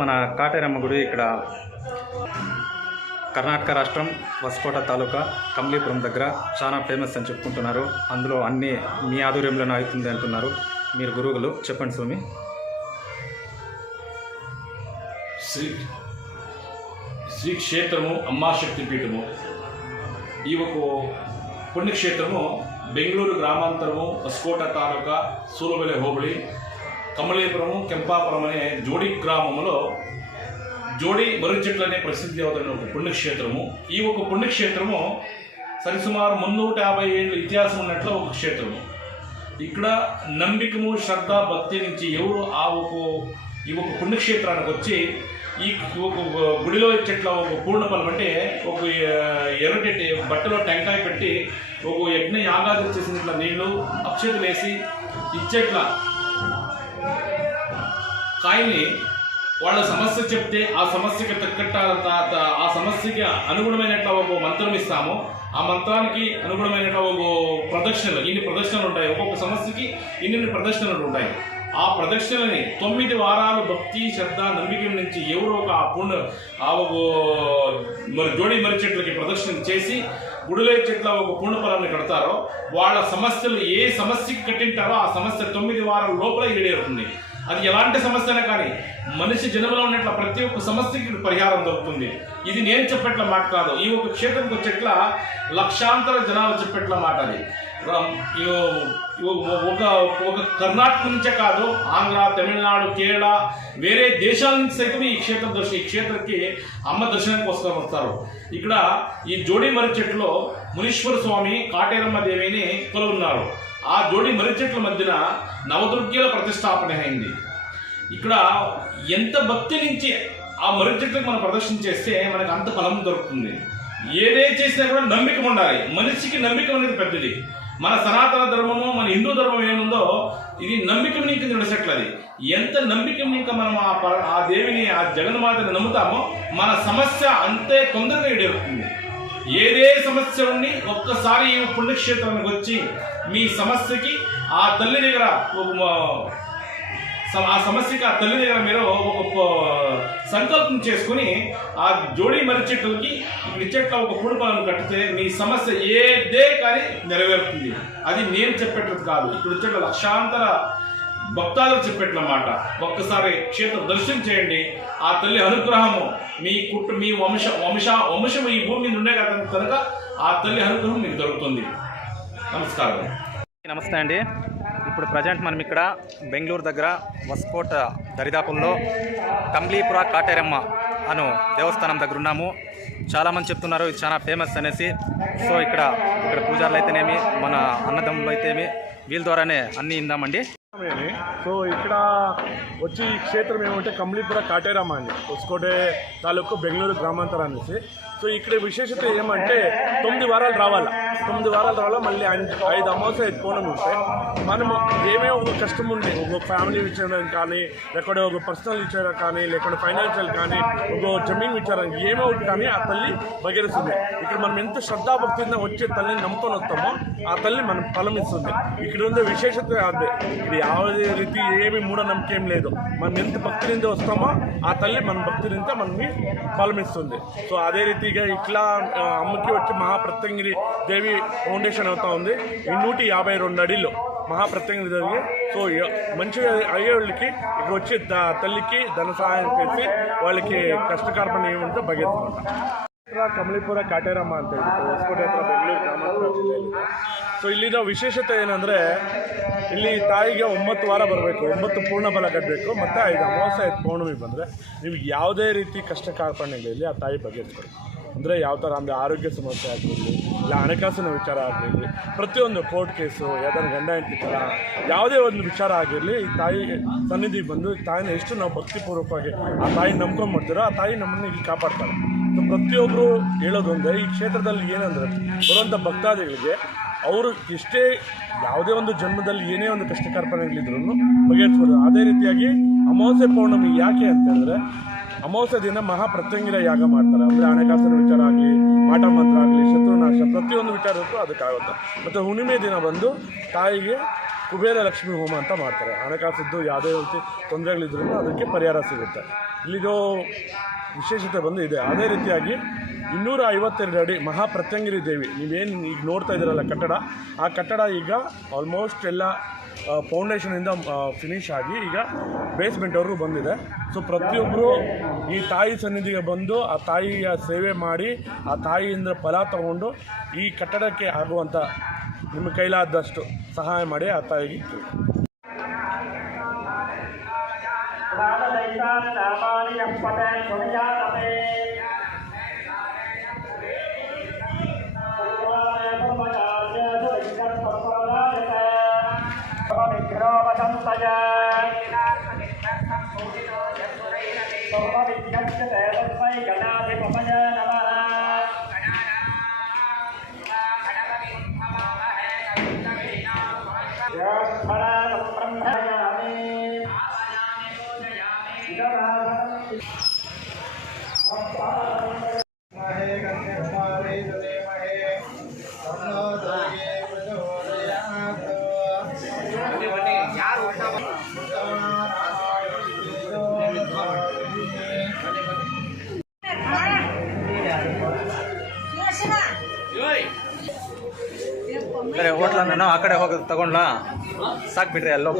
మన కాటేరమ్మ గుడి ఇక్కడ కర్ణాటక రాష్ట్రం వస్కోట తాలూకా కమలీపురం దగ్గర చాలా ఫేమస్ అని చెప్పుకుంటున్నారు. అందులో అన్నీ మీ ఆధ్వర్యంలోనే అవుతుంది అంటున్నారు. మీరు గురువులు చెప్పండి స్వామి. శ్రీ క్షేత్రము అమ్మా శక్తిపీఠము. ఈ ఒక పుణ్యక్షేత్రము బెంగళూరు గ్రామాంతరము వస్కోట తాలూకా సూలబెಲೆ ಹೋಬಳಿ కమలీపురము కెంపాపురం అనే జోడి గ్రామంలో జోడి మర్రిచెట్లు అనే ప్రసిద్ధి అవుతున్న ఒక పుణ్యక్షేత్రము. ఈ ఒక పుణ్యక్షేత్రము సరిసుమారు 350 ఏళ్ళ ఇతిహాసం ఉన్నట్లు ఒక క్షేత్రము. ఇక్కడ నమ్మికము శ్రద్ధ భక్తి నుంచి ఎవరు ఈ ఒక పుణ్యక్షేత్రానికి వచ్చి ఈ ఒక గుడిలో చెట్ల ఒక పూర్ణఫలం అంటే ఒక ఎర్రటి బట్టలో టెంకాయ పెట్టి ఒక యజ్ఞ యాగాలు చేసినట్ల నీళ్లు అక్షతలు వేసి ఇచ్చేట్ల కాయని వాళ్ళ సమస్య చెప్తే ఆ సమస్యకి తగ్గట్టు ఆ సమస్యకి అనుగుణమైనట్ల ఒక మంత్రం ఇస్తాము. ఆ మంత్రానికి అనుగుణమైనట్ల ఒక ప్రదక్షిణలు, ఇన్ని ప్రదక్షిణలు ఉంటాయి. ఒక్కొక్క సమస్యకి ఇన్ని ప్రదక్షిణలు ఉంటాయి. ఆ ప్రదక్షిణని 9 వారాలు భక్తి శ్రద్ధ నమ్మిక నుంచి ఎవరో ఒక జోడి మర్రి చెట్లకి ప్రదక్షిణ చేసి గుడిలో చెట్ల ఒక పూర్ణఫలాన్ని కడతారో వాళ్ళ సమస్యలు ఏ సమస్యకి కట్టింటారో ఆ సమస్య 9 వారాల లోపల ఈడేరుతుంది. అది ఎలాంటి సమస్య అయినా కానీ మనిషి జన్మలో ఉన్నట్ల ప్రతి ఒక్క సమస్యకి పరిహారం దొరుకుతుంది. ఇది నేను చెప్పేట్ల మాట కాదు. ఈ ఒక క్షేత్రంకి వచ్చేట్ల లక్షాంతర జనాలు చెప్పేట్ల మాట. అది ఒక కర్ణాటక నుంచే కాదు, ఆంధ్ర, తమిళనాడు, కేరళ, వేరే దేశాల నుంచి సైతం ఈ క్షేత్రకి అమ్మ దర్శనానికి వస్తారు. ఇక్కడ ఈ జోడి మర్రి చెట్టులో మునీశ్వర స్వామి కాటేరమ్మ దేవిని కొలువున్నారు. ఆ జోడి మర్రి చెట్ల మధ్యన నవదుర్గల ప్రతిష్టాపన అయింది. ఇక్కడ ఎంత భక్తి నుంచి ఆ మర్రి చెట్లకు మనం ప్రదర్శన చేస్తే మనకు అంత ఫలం దొరుకుతుంది. ఏదే చేసినా కూడా నమ్మిక ఉండాలి. మనిషికి నమ్మిక అనేది పెద్దది. మన సనాతన ధర్మము, మన హిందూ ధర్మం ఏముందో ఇది నమ్మిక నీకు నడిచేట్లది. ఎంత నమ్మిక ఇంకా మనం ఆ దేవిని, ఆ జగన్మాతని నమ్ముతామో మన సమస్య అంతే తొందరగా ఈడేరుతుంది. ఏదే సమస్య ఉండి ఒక్కసారి ఈ పుణ్యక్షేత్రానికి వచ్చి మీ సమస్యకి ఆ తల్లి దగ్గర మీరు ఒక సంకల్పం చేసుకుని ఆ జోడి మర్రి చెట్లకి ఇక్కడ ఇచ్చేట్ల ఒక పూడిపాలను కట్టితే మీ సమస్య ఏదే కానీ నెరవేరుతుంది. అది నేను చెప్పేట్లేదు కాదు, ఇక్కడ వచ్చేట్ల లక్షాంతర భక్తాలకు చెప్పేట్లన్నమాట. ఒక్కసారి క్షేత్ర దర్శనం చేయండి. ఆ తల్లి అనుగ్రహము మీ వంశం ఈ భూమి మీద ఉండే కనుక ఆ తల్లి అనుగ్రహం మీకు దొరుకుతుంది. నమస్కారం. నమస్తే అండి. ఇప్పుడు ప్రజెంట్ మనం ఇక్కడ బెంగళూరు దగ్గర వస్కోట దరిదాపుల్లో కమలీపుర కాటేరమ్మ అను దేవస్థానం దగ్గర ఉన్నాము. చాలామంది చెప్తున్నారు ఇది చాలా ఫేమస్ అనేసి. సో ఇక్కడ పూజారులు అయితేనేమి, మన అన్నదమ్ములు అయితేమి, వీళ్ళ ద్వారానే అన్నీ ఇందామండి. సో ఇక్కడ వచ్చి ఈ క్షేత్రం ఏమంటే కమలీపుర కాటేరమ్మ అండి, వస్కోటే తాలూకు బెంగళూరు గ్రామాంతరం అనేసి. సో ఇక్కడ విశేషత ఏమంటే 9 వారాలు రావాలా, 9 వారాలు రావాలా. మళ్ళీ 5 అమావాస్య 5 పౌర్ణమి ఉంటాయి. మనము ఏమే ఒక కష్టం ఉండి ఒక ఫ్యామిలీ విచారం కానీ, లేకపోతే ఒక పర్సనల్ విచారం కానీ, లేకపోతే ఫైనాన్షియల్ కానీ, ఒక జమీన్ విచారం ఏమో ఒకటి కానీ ఆ తల్లి బగిరిస్తుంది. ఇక్కడ మనం ఎంత శ్రద్ధాభక్తిగా వచ్చే తల్లిని నమ్ముకొని వస్తామో ఆ తల్లి మనం ఫలం ఇస్తుంది. ఇక్కడ ఉండే విశేషత అదే. ఇది యావదే రీతి ఏమి మూఢనమ్మకం ఏం లేదు. మనం ఎంత భక్తి నింద వస్తామో ఆ తల్లి మన భక్తి నింద మనకి ఫలం ఇస్తుంది. సో అదే రీతిగా ఇట్లా అమ్మకి వచ్చి మహాప్రత్యంగిరి దేవి ఫౌండేషన్ అవుతా ఉంది. 152 అడిలో మహాప్రత్యంగిరి దేవి. సో మంచిగా అయ్యేవాళ్ళకి ఇక్కడ వచ్చి తల్లికి ధన సహాయం చేసి వాళ్ళకి కష్టకార్పణ ఏమంటే ಬಗೆಹರಿಸ್ತಾರೆ. ಕಮಲೀಪುರ ಕಾಟೇರಮ್ಮ ಅಂತ ಹೇಳ್ಬಿಟ್ಟು ಹೊಸಕೋಟೆ ಹತ್ರ ಬೆಂಗಳೂರು ಗ್ರಾಮಾಂತರ ಜಿಲ್ಲೆಯಲ್ಲಿ. ಸೊ ಇಲ್ಲಿನ ವಿಶೇಷತೆ ಏನಂದರೆ ಇಲ್ಲಿ ತಾಯಿಗೆ 9 ವಾರ ಬರಬೇಕು, 9 ಪೂರ್ಣ ಫಲ ಕಟ್ಟಬೇಕು, ಮತ್ತು 5 ಅಮಾವಾಸ್ಯೆ 5 ಪೌರ್ಣಮಿ ಬಂದರೆ ನಿಮಗೆ ಯಾವುದೇ ರೀತಿ ಕಷ್ಟ ಕಾರ್ಪಣ್ಯಗಳಲ್ಲಿ ಆ ತಾಯಿ ಬಗೆಹರಿಸ್ತಾರೆ. ಅಂದರೆ ಯಾವ ಥರ ಅಂದರೆ ಆರೋಗ್ಯ ಸಮಸ್ಯೆ ಆಗಿರಲಿ, ಇಲ್ಲ ಹಣಕಾಸಿನ ವಿಚಾರ ಆಗಿರಲಿ, ಪ್ರತಿಯೊಂದು ಕೋರ್ಟ್ ಕೇಸು, ಯಾವ್ದಾದ್ರು ಗಂಡ ಹೆಂಡತಿ ಥರ ಯಾವುದೇ ಒಂದು ವಿಚಾರ ಆಗಿರಲಿ, ಈ ತಾಯಿ ಸನ್ನಿಧಿಗೆ ಬಂದು ತಾಯಿನ ಎಷ್ಟು ನಾವು ಭಕ್ತಿಪೂರ್ವಕವಾಗಿ ಆ ತಾಯಿ ನಂಬ್ಕೊಂಡ್ಬಿಡ್ತೀರೋ ಆ ತಾಯಿ ನಮ್ಮನ್ನು ಇಲ್ಲಿ ಕಾಪಾಡ್ತಾರೆ. ಸೊ ಪ್ರತಿಯೊಬ್ಬರು ಹೇಳೋದೊಂದೇ, ಈ ಕ್ಷೇತ್ರದಲ್ಲಿ ಏನಂದರೆ ಬರುವಂಥ ಭಕ್ತಾದಿಗಳಿಗೆ ಅವರು ಎಷ್ಟೇ ಯಾವುದೇ ಒಂದು ಜನ್ಮದಲ್ಲಿ ಏನೇ ಒಂದು ಕಷ್ಟ ಕಾರ್ಪಣ್ಯಗಳಿದ್ರೂ ಬಗೆಹರಿಸ್ಬೋದು. ಅದೇ ರೀತಿಯಾಗಿ ಅಮಾವಾಸ್ಯೆ ಪೌರ್ಣಮಿ ಯಾಕೆ ಅಂತ ಹೇಳಿದ್ರೆ, ಅಮಾವಾಸ್ಯೆ ದಿನ ಮಹಾಪ್ರತ್ಯಂಗಿರ ಯಾಗ ಮಾಡ್ತಾರೆ. ಅಂದರೆ ಹಣಕಾಸಿನ ವಿಚಾರ ಆಗಲಿ, ಮಾಟ ಮಂತ್ರ ಆಗಲಿ, ಶತ್ರುನಾಶ ಪ್ರತಿಯೊಂದು ವಿಚಾರಕ್ಕೂ ಅದಕ್ಕಾಗುತ್ತೆ. ಮತ್ತು ಹುಣ್ಣಿಮೆ ದಿನ ಬಂದು ತಾಯಿಗೆ ಕುಬೇರ ಲಕ್ಷ್ಮಿ ಹೋಮ ಅಂತ ಮಾಡ್ತಾರೆ. ಹಣಕಾಸಿದ್ದು ಯಾವುದೇ ರೀತಿ ತೊಂದರೆಗಳಿದ್ರೂ ಅದಕ್ಕೆ ಪರಿಹಾರ ಸಿಗುತ್ತೆ. ಇಲ್ಲಿದು ವಿಶೇಷತೆ ಬಂದು ಇದೆ. ಅದೇ ರೀತಿಯಾಗಿ 252 ಅಡಿ ಮಹಾಪ್ರತ್ಯಂಗಿರಿ ದೇವಿ, ನೀವೇನು ಈಗ ನೋಡ್ತಾ ಇದ್ದೀರಲ್ಲ ಕಟ್ಟಡ, ಆ ಕಟ್ಟಡ ಈಗ ಆಲ್ಮೋಸ್ಟ್ ಎಲ್ಲ ಫೌಂಡೇಶನಿಂದ ಫಿನಿಶ್ ಆಗಿ ಈಗ ಬೇಸ್ಮೆಂಟ್ವರೆಗೂ ಬಂದಿದೆ. ಸೊ ಪ್ರತಿಯೊಬ್ಬರು ಈ ತಾಯಿ ಸನ್ನಿಧಿಗೆ ಬಂದು ಆ ತಾಯಿಯ ಸೇವೆ ಮಾಡಿ ಆ ತಾಯಿಯಿಂದ ಫಲ ತಗೊಂಡು ಈ ಕಟ್ಟಡಕ್ಕೆ ಆಗುವಂಥ ನಿಮ್ಮ ಕೈಲಾದಷ್ಟು ಸಹಾಯ ಮಾಡಿ ಆ ತಾಯಿಗೆ ಬೇರೆ ಹೋಟ್ಲ ನಾನು ಆ ಕಡೆ ಹೋಗೋದು ತಗೊಂಡ್ಲಾ ಸಾಕು ಬಿಡ್ರಿ ಅಲ್ಲೋ.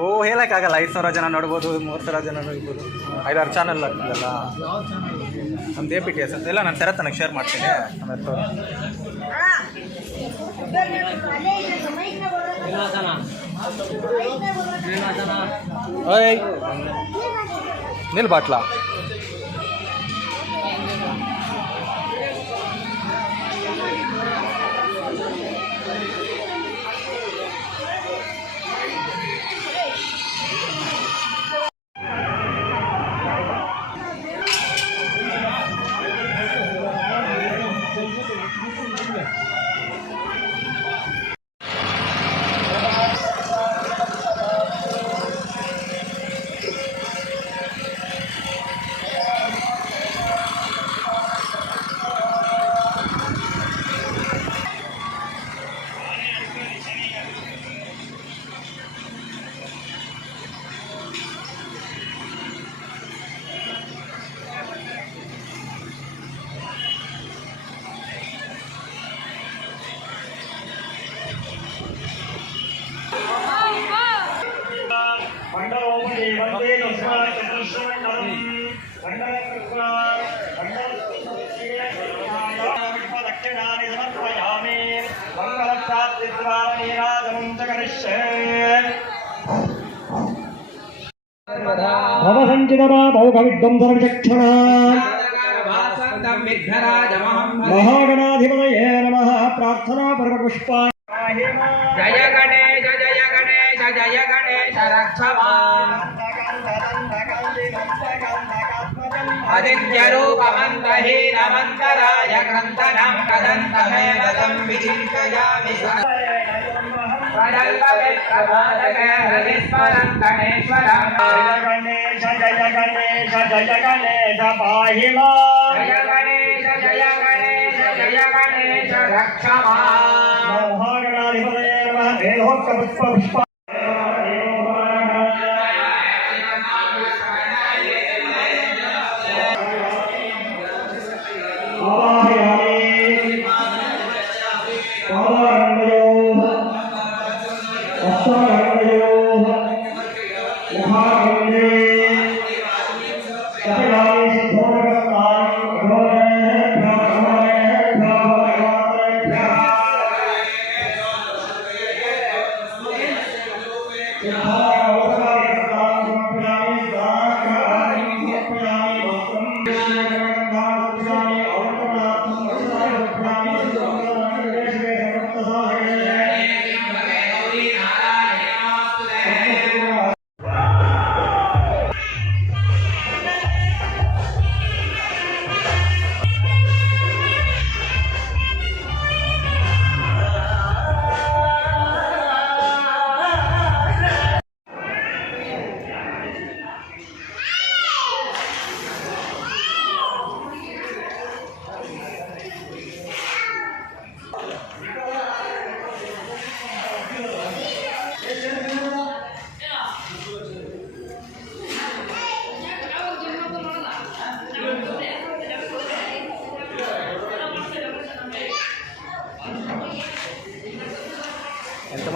ಓ ಹೇಳೋಕ್ಕಾಗಲ್ಲ. 5,000 ಜನ ನೋಡ್ಬೋದು, 30,000 ಜನ ನೋಡ್ಬೋದು. 5-6 ಚಾನಲ್ ಆಗ್ತದಲ್ಲ ನಮ್ದು APTS ಅಂತ ಎಲ್ಲ ನಾನು ತನಕ ಶೇರ್ ಮಾಡ್ತೀನಿ. ಓಯ್ ನಿಲ್ ಬಾಟ್ಲಾ महागणाधिपतये नमः। प्रार्थना परमपुष्पा। जय गणेश जय गणेश जय गणेश रक्षमान्। आदित्यरूपमन्तहीनमन्तराय ग्रन्थनं कदन्तमेवतं विचिन्तयामि। गणेश जय गणेश जय गणेश पाहि मां। जय गणेश जय गणेश जय गणेश रक्ष मां। महागणाधिपतये नमः। वेदोक्तपुष्प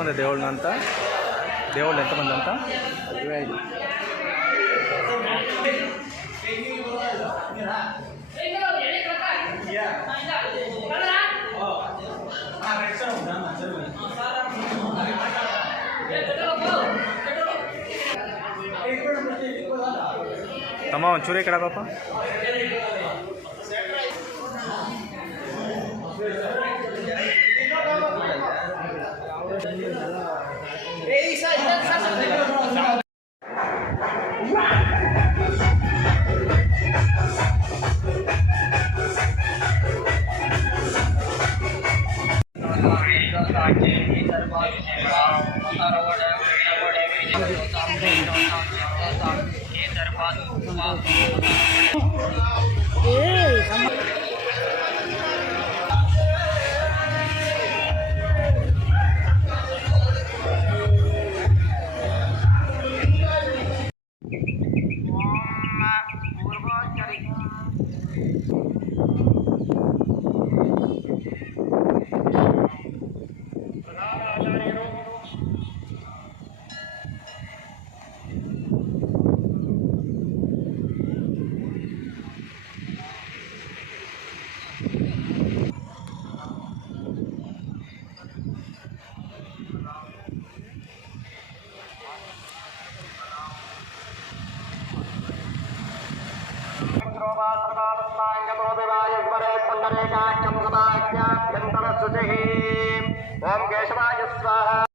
ఎంతమంది దేవుళ్ళు అంతా? దేవుళ్ళు ఎంతమంది అంతా? 25. ತಮ್ಮ ಒಂಚೂರು ಈ ಕಡೆ ಪಾಪ. ओम केशवाय स्वाहा।